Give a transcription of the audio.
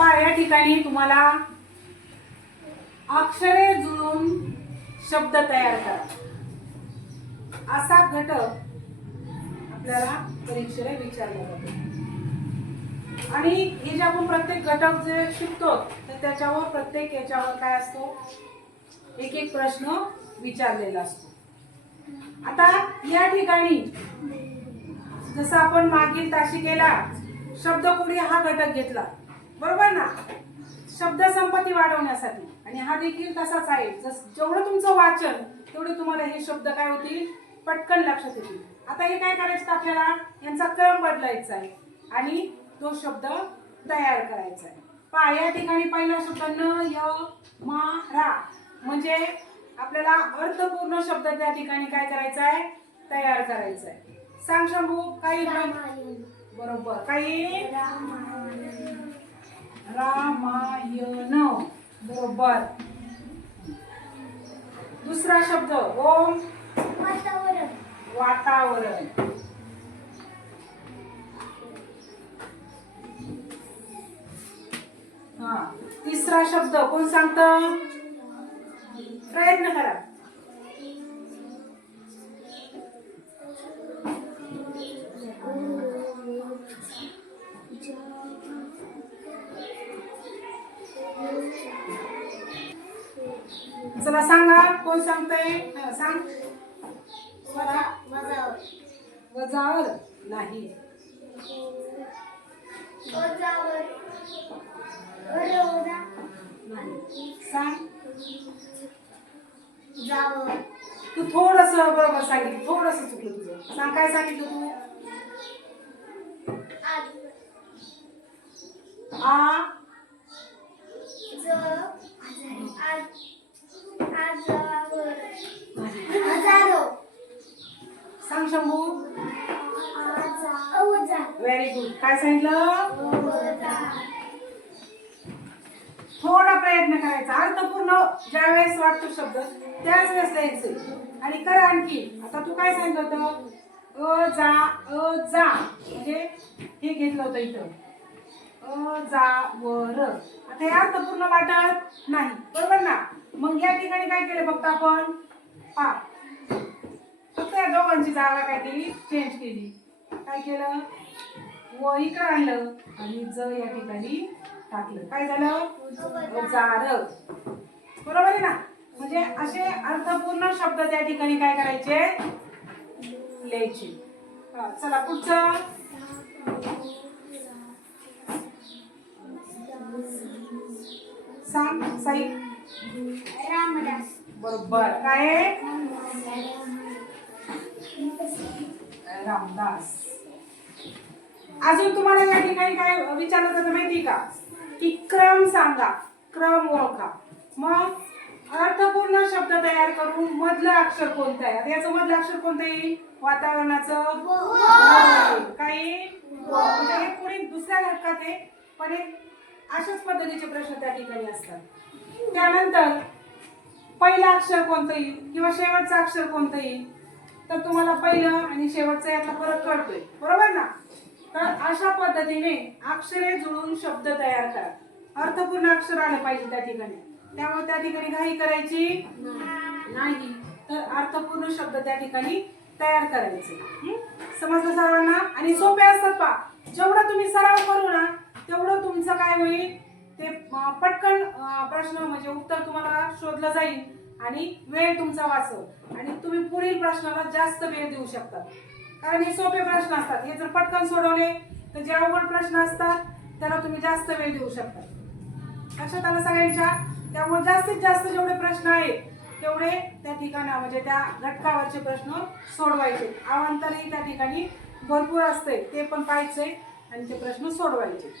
पहा या ठिकाणी तुम्हाला अक्षरे जुळून शब्द तयार करा. असा घटक आपल्याला परीक्षेला विचारला जातो. आणि हे जे आपण प्रत्येक घटक जे शिकतो तर त्याच्यावर प्रत्येक याच्यावर काय असतो? एक एक प्रश्न विचारलेला असतो. आता या ठिकाणी जसं आपण मागील ताशी केला शब्दकोडी हा घटक घेतला. बरोबर ना? शब्द संपत्ती वाढवण्यासाठी. आणि हा देखील तसाच आहे. जस जेवढं तुमचं वाचन तेवढे तुम्हाला हे शब्द काय होतील? पटकन लक्षात येतील. आता हे काय करायचं आपल्याला? यांचा क्रम बदलायचा आहे. आणि तो शब्द तयार करायचा आहे. पहा या ठिकाणी पहिला शब्द न य मा रा. म्हणजे आपल्याला अर्थपूर्ण शब्द त्या ठिकाणी काय करायचा आहे? तयार करायचा आहे. सांग शंभू काही बरोबर. काही? बरोबर दुसरा शब्द ओम वातावरण. हा तिसरा शब्द कोण सांगत? प्रयत्न करा. चला सांगा कोण सांगतंय? सांग. वजावर नाही. सांग. तू थोडस बरोबर सांगितलं थोडस चुकलं तुझं. सांग काय सांगितलं तू? आ शंभू? व्हेरी गुड काय सांगितलं? थोडा प्रयत्न करायचा. अर्थपूर्ण ज्या वेळेस वाटतो शब्द त्याच वेळेस द्यायचे आणि करा आणखी. आता तू काय सांगितलं होतं? अ जा अ जा. म्हणजे हे घेतलं होतं इथं. अ जा व र. आता हे अर्थपूर्ण वाटत नाही. बरोबर ना? मग या ठिकाणी काय केलं? फक्त आपण पा. फक्त या दोघांची जागा काय केली चेंज केली. काय केलं? व इकडं आणलं आणि ज या ठिकाणी टाकलं. काय झालं? जार. बरोबर आहे ना? म्हणजे असे अर्थपूर्ण शब्द त्या ठिकाणी काय करायचे? लिहायचे. चला पुढचं. सांग साई. बरोबर. काय? रामदास. अजून तुम्हाला या ठिकाणी काय विचारलं जातं माहिती का? की क्रम सांगा. क्रम ओळखा. मग अर्थपूर्ण शब्द तयार करून मधलं अक्षर कोणतं आहे? आता याचं मधलं अक्षर कोणतं येईल वातावरणाचं काही म्हणजे हे पुढे दुसऱ्या घटकात आहे पण एक अशाच पद्धतीचे प्रश्न त्या ठिकाणी असतात. त्यानंतर पहिलं अक्षर कोणतं येईल? किंवा शेवटचं अक्षर कोणतं येईल? तर तुम्हाला पहिलं आणि शेवटचा यातला फरक कळतोय. बरोबर ना? तर अशा पद्धतीने अक्षरे जुळून शब्द तयार करा. अर्थपूर्ण अक्षर आलं पाहिजे त्या ठिकाणी. त्यामुळे त्या ठिकाणी घाई करायची नाही. तर अर्थपूर्ण शब्द त्या ठिकाणी तयार करायचे. समजलं सर्वांना? आणि सोपे असतात पा जेवढं तुम्ही सराव करू ना तेवढं तुमचं काय होईल? ते पटकन प्रश्न म्हणजे उत्तर तुम्हाला शोधलं जाईल. आणि वेळ तुमचा वाचव. आणि तुम्ही पुढील प्रश्नाला जास्त वेळ देऊ शकता. कारण हे सोपे प्रश्न असतात. हे जर पटकन सोडवले तर जे अवघड प्रश्न असतात त्याला तुम्ही जास्त वेळ देऊ शकता. लक्षात आलं सगळ्यांच्या? त्यामुळे जास्तीत जास्त जेवढे प्रश्न आहेत तेवढे त्या ठिकाणा म्हणजे त्या घटकावरचे प्रश्न सोडवायचे. आवांतरही त्या ठिकाणी भरपूर असते. ते पण पाहायचे आणि ते प्रश्न सोडवायचे.